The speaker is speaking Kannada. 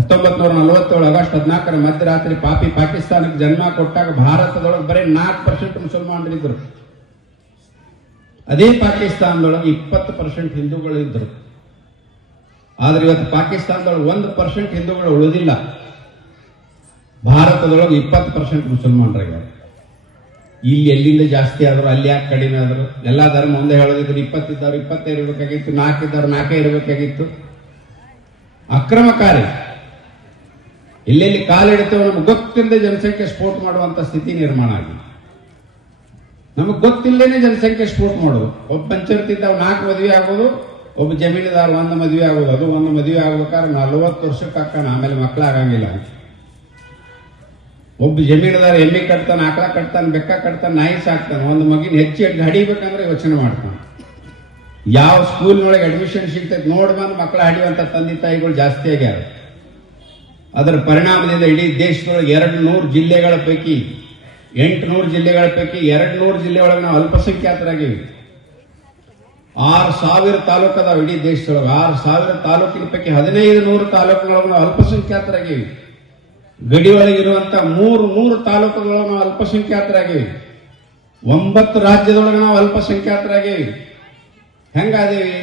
1947 ಆಗಸ್ಟ್ 14 ಮಧ್ಯರಾತ್ರಿ ಪಾಪಿ ಪಾಕಿಸ್ತಾನಕ್ಕೆ ಜನ್ಮ ಕೊಟ್ಟಾಗ ಭಾರತದೊಳಗೆ ಬರೀ 4% ಮುಸಲ್ಮಾನರಿದ್ರು. ಅದೇ ಪಾಕಿಸ್ತಾನದೊಳಗೆ 20% ಹಿಂದೂಗಳಿದ್ರು. ಆದ್ರೆ ಇವತ್ತು ಪಾಕಿಸ್ತಾನದೊಳಗೆ 1% ಹಿಂದೂಗಳು ಉಳಿದಿಲ್ಲ. ಭಾರತದೊಳಗೆ 20% ಮುಸಲ್ಮಾನರಾಗ್ಯಾರ. ಇಲ್ಲಿ ಎಲ್ಲಿಂದ ಜಾಸ್ತಿ ಆದ್ರು, ಅಲ್ಲಿ ಯಾಕೆ ಕಡಿಮೆ ಆದ್ರು? ಎಲ್ಲಾ ಧರ್ಮ ಒಂದೇ ಹೇಳೋದಿದ್ರು. 20 ಇದ್ದವ್ರು 20 ಇರಬೇಕಾಗಿತ್ತು, 4 ಇದ್ದವ್ರು 4 ಇರಬೇಕಾಗಿತ್ತು. ಅಕ್ರಮಕಾರಿ. ಎಲ್ಲೆಲ್ಲಿ ಕಾಲಿಡ್ತೇವೆ ನಮ್ಗೆ ಗೊತ್ತಿಲ್ಲದೆ ಜನಸಂಖ್ಯೆ ಸ್ಫೋಟ ಮಾಡುವಂತ ಸ್ಥಿತಿ ನಿರ್ಮಾಣ ಆಗಿದೆ. ನಮಗ್ ಗೊತ್ತಿಲ್ಲದೇನೆ ಜನಸಂಖ್ಯೆ ಸ್ಫೋಟ ಮಾಡೋದು. ಒಬ್ಬ ಪಂಚಾಯತಿದ್ದ 4 ಮದುವೆ ಆಗೋದು, ಒಬ್ಬ ಜಮೀನುದಾರ 1 ಮದುವೆ ಆಗೋದು. ಅದು 1 ಮದುವೆ ಆಗ್ಬೇಕಾದ್ರೆ 40 ವರ್ಷಕ್ಕೆ ಹಾಕೋಣ, ಆಮೇಲೆ ಮಕ್ಕಳಾಗಂಗಿಲ್ಲ. ಒಬ್ಬ ಜಮೀನುದಾರ ಎಮ್ಮೆ ಕಟ್ತಾನೆ, ಆಕಳ ಕಟ್ತಾನೆ, ಬೆಕ್ಕ ಕಟ್ತಾನೆ, ನಾಯಿ ಸಾಕ್ತಾನೆ. ಒಂದು ಮಗಿನ ಹೆಚ್ಚು ಹಡಿಬೇಕಂದ್ರೆ ಯೋಚನೆ ಮಾಡ್ತಾನೆ. ಯಾವ ಸ್ಕೂಲ್ನೊಳಗೆ ಅಡ್ಮಿಷನ್ ಸಿಗ್ತೈತೆ ನೋಡಿ ಬಂದು ಮಕ್ಕಳ ಹಡಿಯುವಂತ ತಂದೆ ತಾಯಿಗಳು ಜಾಸ್ತಿ ಆಗ್ಯಾರ. ಅದರ ಪರಿಣಾಮದಿಂದ ಇಡೀ ದೇಶದೊಳಗೆ 200 ಜಿಲ್ಲೆಗಳ ಪೈಕಿ 800 ಜಿಲ್ಲೆಗಳ ಪೈಕಿ 200 ಜಿಲ್ಲೆ ಒಳಗೆ ನಾವು ಅಲ್ಪಸಂಖ್ಯಾತರಾಗಿವಿ. 6000 ತಾಲೂಕು ಅದಾವ ಇಡೀ ದೇಶದೊಳಗೆ. 6000 ತಾಲೂಕಿನ ಪೈಕಿ 1500 ತಾಲೂಕುಗಳೊಳಗೆ ನಾವು ಅಲ್ಪಸಂಖ್ಯಾತರಾಗಿವಿ. ಗಡಿ ಒಳಗಿರುವಂತ 300 ತಾಲೂಕುಗಳೊಳಗೆ ನಾವು ಅಲ್ಪಸಂಖ್ಯಾತರಾಗಿವಿ. 9 ರಾಜ್ಯದೊಳಗೆ ನಾವು ಅಲ್ಪಸಂಖ್ಯಾತರಾಗಿವಿ. ಹೆಂಗಾದೇವಿ?